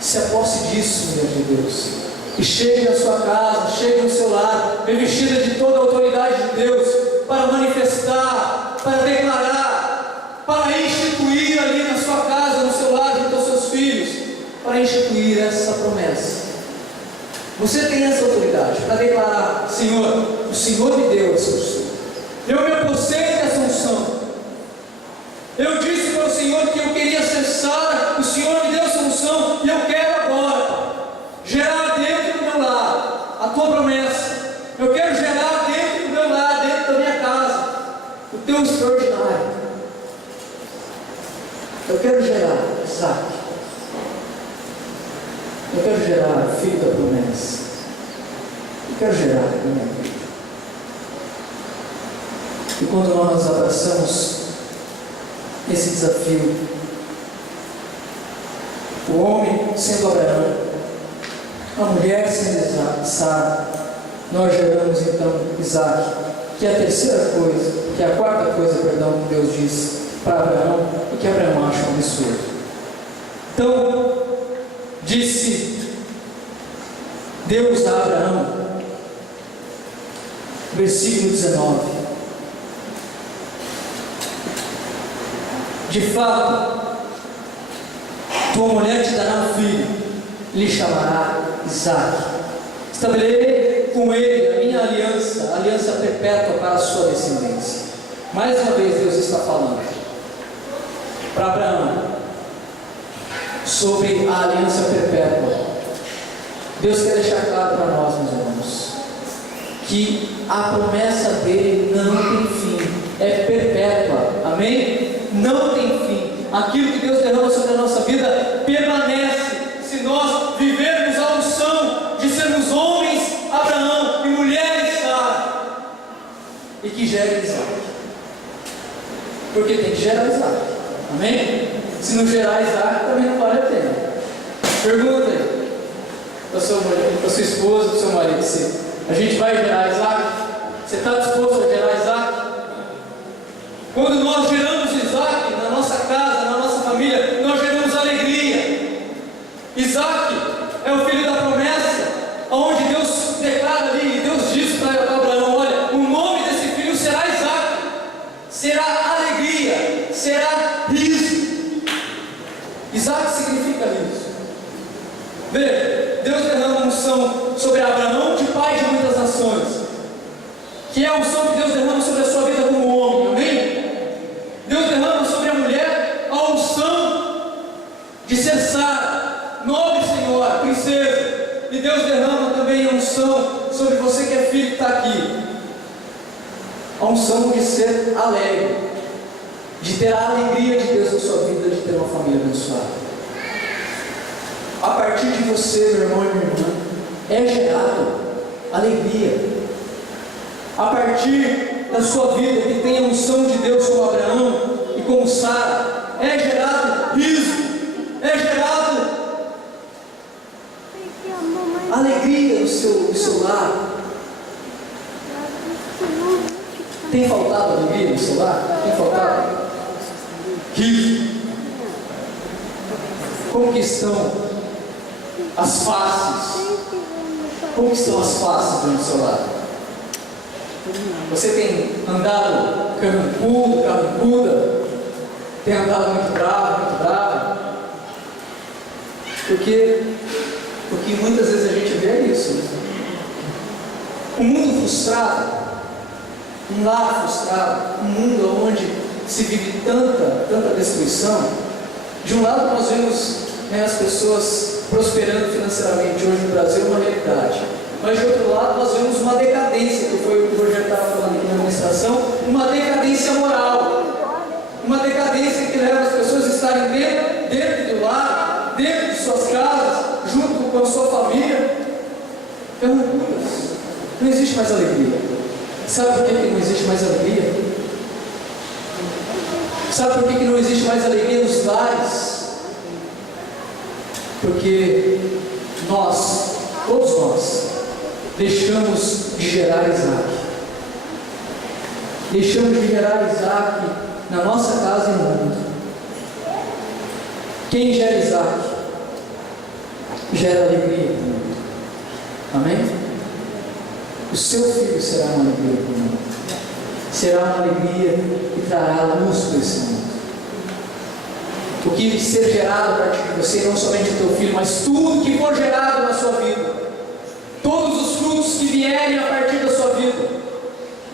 Se aposse disso, mulher de Deus, e chegue na sua casa, chegue no seu lar, revestida de toda a autoridade de Deus, para manifestar, para declarar, para instituir ali na sua casa, no seu lar, junto aos seus filhos, para instituir essa promessa. Você tem essa autoridade para declarar: Senhor, o Senhor me deu essa unção, eu me apossei dessa unção, eu disse para o Senhor que eu queria ser Sara, o Senhor me deu essa unção, e eu quero agora gerar dentro do meu lar a tua promessa. Eu quero gerar dentro do meu lar, Deus extraordinário. Eu quero gerar Isaac. Eu quero gerar filho da promessa. Eu quero gerar na minha vida. E quando nós abraçamos esse desafio, o homem sendo Abraão, a mulher sendo Sara, nós geramos então Isaac, que é a terceira coisa, que é a quarta coisa, perdão, que Deus diz para Abraão e que Abraão acha um absurdo. Então, disse Deus a Abraão, versículo 19: de fato, tua mulher te dará um filho, lhe chamará Isaac. Estabelecerei com ele a minha aliança, a aliança perpétua para a sua descendência. Mais uma vez Deus está falando para Abraão sobre a aliança perpétua. Deus quer deixar claro para nós, meus irmãos, que a promessa dele não tem fim, é perpétua, amém? Não tem fim. Aquilo que Deus derrama sobre a nossa vida permanece, se nós vivermos a unção de sermos homens, Abraão, e mulheres, Sara, e que gerem Isaac, porque tem que gerar Isaac, amém? Se não gerar Isaac, também não vale a pena. Pergunta aí para sua esposa, para o seu marido, se a gente vai gerar Isaac, você está disposto a gerar Isaac? Quando nós geramos Isaac na nossa casa, na nossa família, nós geramos alegria. Isaac é o filho da promessa, onde Deus declara ali, e Deus diz para Abraão: olha, o nome desse filho será Isaac, será alegria, será riso. Isaac significa riso. Veja, Deus derrama uma unção sobre Abraão, de pai de muitas nações, que é a unção que Deus derrama sobre a sua vida como homem, amém? Deus derrama sobre a mulher a unção de ser Sara, nobre senhora, princesa. E Deus derrama também a unção sobre você que é filho que está aqui, a unção de ser alegre, de ter a alegria de Deus na sua vida, de ter uma família abençoada. A partir de você, meu irmão e minha irmã, é gerado alegria. A partir da sua vida, que tem a unção de Deus como Abraão e como Sara, é gerado riso, é gerado alegria no seu lar. Tem faltado alegria no seu lar? Tem faltado riso? Como que estão as faces? Como que estão as faces do seu lar? Você tem andado carrancudo, carrancuda? Tem andado muito bravo, muito bravo? Porque muitas vezes a gente vê isso, né? Um mundo frustrado, um lar frustrado, um mundo onde se vive tanta destruição. De um lado nós vemos, né, as pessoas prosperando financeiramente. Hoje no Brasil é uma realidade. Mas de outro lado nós vemos uma decadência, que foi o que o Rogério estava falando aqui na administração, uma decadência moral, uma decadência que leva as pessoas a estarem dentro do lar, dentro de suas casas, junto com a sua família, carrancudas. Não existe mais alegria. Sabe por que não existe mais alegria? Sabe por que não existe mais alegria nos lares? Porque nós, todos nós, deixamos de gerar Isaac. Deixamos de gerar Isaac na nossa casa e no mundo. Quem gera Isaac, gera alegria para o mundo. Amém? O seu filho será uma alegria para o mundo. Será uma alegria que trará luz para esse mundo. O que ser gerado a partir de você, não somente o teu filho, mas tudo que for gerado na sua vida, todos os frutos que vierem a partir da sua vida.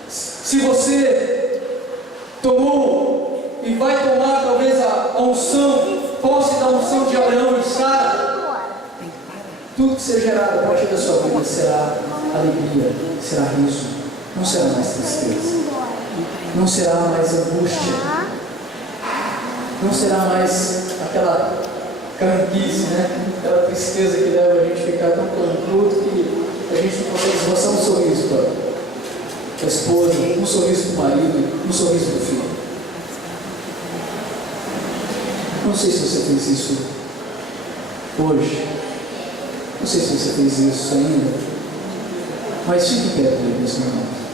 Se você tomou e vai tomar talvez a unção, posse da unção de Abraão e Sara, tudo que ser gerado a partir da sua vida será alegria, será riso, não será mais tristeza. Não será mais angústia, não será mais aquela carranquice, né? Aquela tristeza que leva a gente a ficar tão cancrudo que a gente não consegue esboçar um sorriso para a esposa, um sorriso para o marido, um sorriso para o filho. Não sei se você fez isso hoje, não sei se você fez isso ainda, mas fique perto dele nesse momento.